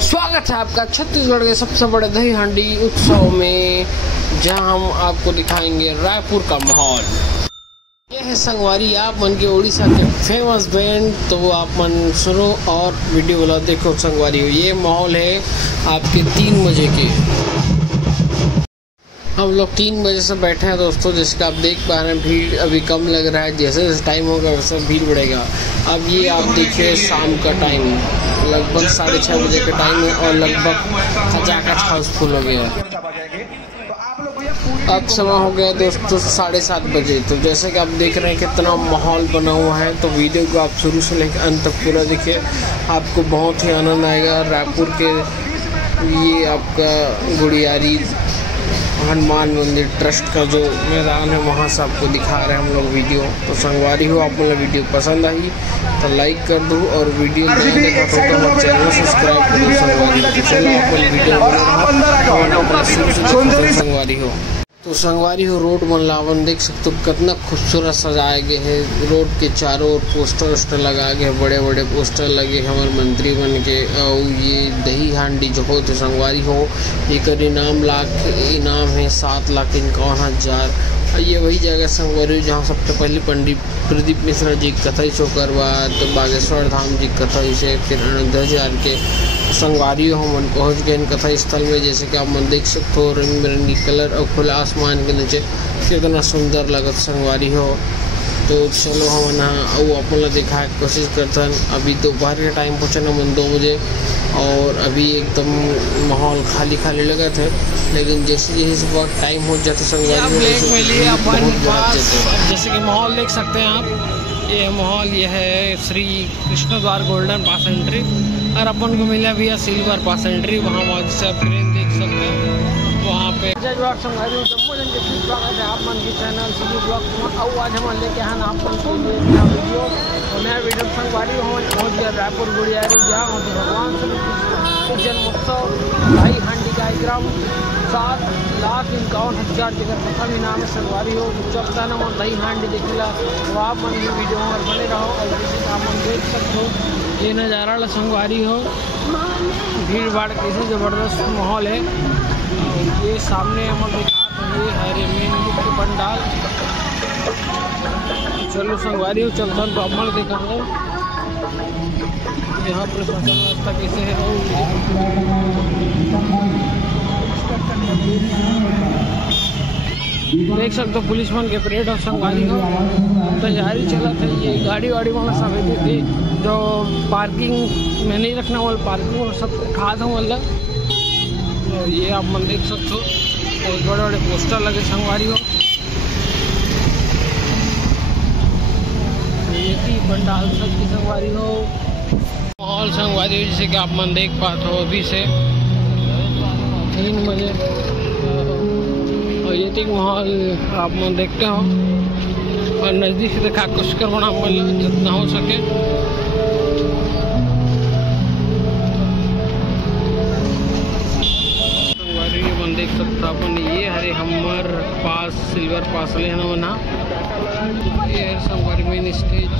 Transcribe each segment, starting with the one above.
स्वागत है आपका छत्तीसगढ़ के सबसे बड़े दही हांडी उत्सव में, जहां हम आपको दिखाएंगे रायपुर का माहौल। यह है संगवारी आप मन के उड़ीसा के फेमस बैंड, तो आप मन सुनो और वीडियो वाला देखो संगवारी हो। ये माहौल है आपके 3 बजे के। हम लोग 3 बजे से बैठे हैं दोस्तों, जैसे कि आप देख पा रहे हैं भीड़ अभी कम लग रहा है, जैसे जैसे टाइम होगा वैसे भीड़ बढ़ेगा। अब ये आप देखिए शाम का टाइम लगभग 6:30 बजे का टाइम है और लगभग खचाखच हाउसफुल हो गया है। अब समय हो गया दोस्तों 7:30 बजे। तो जैसे कि आप देख रहे हैं कितना माहौल बना हुआ है, तो वीडियो को आप शुरू से लेकर अंत तक पूरा देखिए, आपको बहुत ही आनंद आएगा। रायपुर के ये आपका गुड़ियारी हनुमान मंदिर ट्रस्ट का जो मैदान है वहाँ से आपको दिखा रहे हैं हम लोग वीडियो। तो संगवारी हो, आप लोग वीडियो पसंद आई तो लाइक कर दो और वीडियो नया देखा तो हमारे चैनल सब्सक्राइब कर दो संगवारी। चलो आप वीडियो संगवारी हो। तो संगवारी हो रोड मनलावन देख सकते हो कितना खूबसूरत सजाए गए हैं। रोड के चारों ओर पोस्टर वोस्टर लगाए गए, बड़े बड़े पोस्टर लगे हमारे मंत्री बन के। और ये दही हांडी जो हो तो संगवारी हो, एक इनाम है 7,51,000। ये वही जगह संगवारी जहाँ सबसे पहले पंडित प्रदीप मिश्रा जी कथई शो करवाद, तो बागेश्वर धाम जी कथई से, फिर अयोध्या के संगवारी हो हम पहुँच गए इन कथा स्थल में। जैसे कि आप मन देख सकते हो रंग बिरंगी कलर और खुला आसमान के नीचे कितना सुंदर लगत संगवारी हो। तो चलो हम ना वो अपन दिखा कोशिश करते हैं। अभी दोपहर के टाइम पहुँचे ना 2 बजे और अभी एकदम माहौल खाली खाली लगा था, लेकिन जैसे जैसे वक्त टाइम हो जाता संगवारी जैसे कि माहौल देख सकते हैं आप। ये माहौल ये है श्री कृष्ण द्वार गोल्डन पास एंट्री और अपन को मिला भी है सिल्वर पास एंट्री। वहाँ से आप ट्रेन देख सकते हैं वहाँ पे। जय ब्लॉग संगवारी जम्मू जन के स्वागत है आप मन की चैनल सी ब्लॉग में। और आज हम लेके हैं आप मन को नया वीडियो और नया वीडियो संगवारी हम पहुँच गया रायपुर गुड़ियारी, जहाँ भगवान श्री कृष्ण जन्मोत्सव भाई हांडी कार्यक्रम 7,51,000 जगह प्रथम इनाम संगवारी हो। जब तक हम दही हांडी देखिला तो आप मन की वीडियो में बने रहो। और जैसे आप मन देख सकते हो ये नज़ारा ला संगवारी हो, भीड़ भाड़ कैसे ज़बरदस्त माहौल है। ये सामने हम दिखा तो ये है मेन मुख्य पंडाल। चलो संगवारी हो चलता तो अब मन दिखाऊँ यहाँ प्रशासन व्यवस्था कैसे है। देख सकते हो पुलिस मन के परेड और संगवारी हो तैयारी चला था। ये गाड़ी वाड़ी वाला सब थी जो पार्किंग में नहीं रखना वाला पार्किंग वाला सब उठा था वाला। तो ये आप मन देख सकते हो बहुत बड़े बड़े पोस्टर लगे संगवारी हो। ये थी पंडाल सब की संगवारी हो माहौल संगवारी हो। जैसे कि आप मन देख पाते हो अभी से 3 बजे और ये तक माहौल आप मन देखते हो और नज़दीक से देखा कोशिश करवाना जितना हो सके। संगवारी मन देख सकते अपन ये हरे हमर पास सिल्वर पास ले ना ये है संगवारी मेन स्टेज।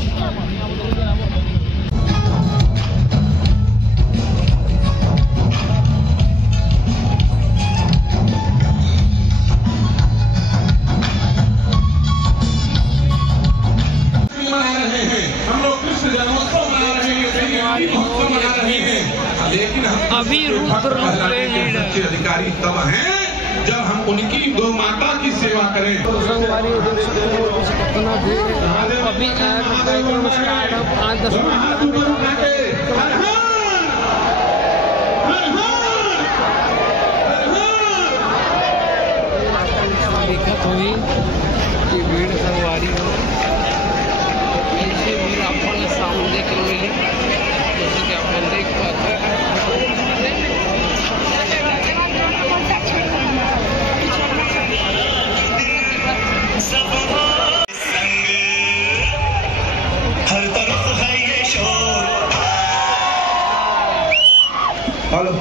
अभी अधिकारी तब हैं जब हम उनकी गौ माता की सेवा करें। संगवारी देख सकते हो कितना भीड़ है। अभी कार्यक्रम स्टार्ट है 5-10 मिनट दिक्कत हुई कि भीड़ संगवारी हो ऐसे भीड़ अपन सामने देख मिली जैसे कि अपन देख पाते हैं। हर तरफ है ये शोर। हेलो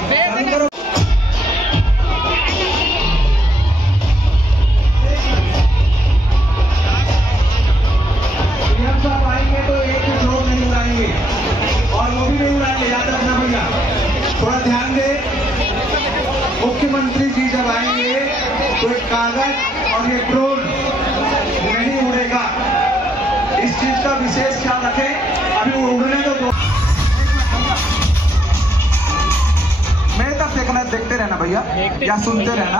और ये ड्रोन नहीं उड़ेगा, इस चीज का विशेष ख्याल रखें। अभी उड़ने दो, मेरे तक देखना, देखते रहना भैया या सुनते रहना।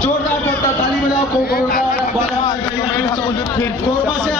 जोरदार ताली बजाओ। कोरबा से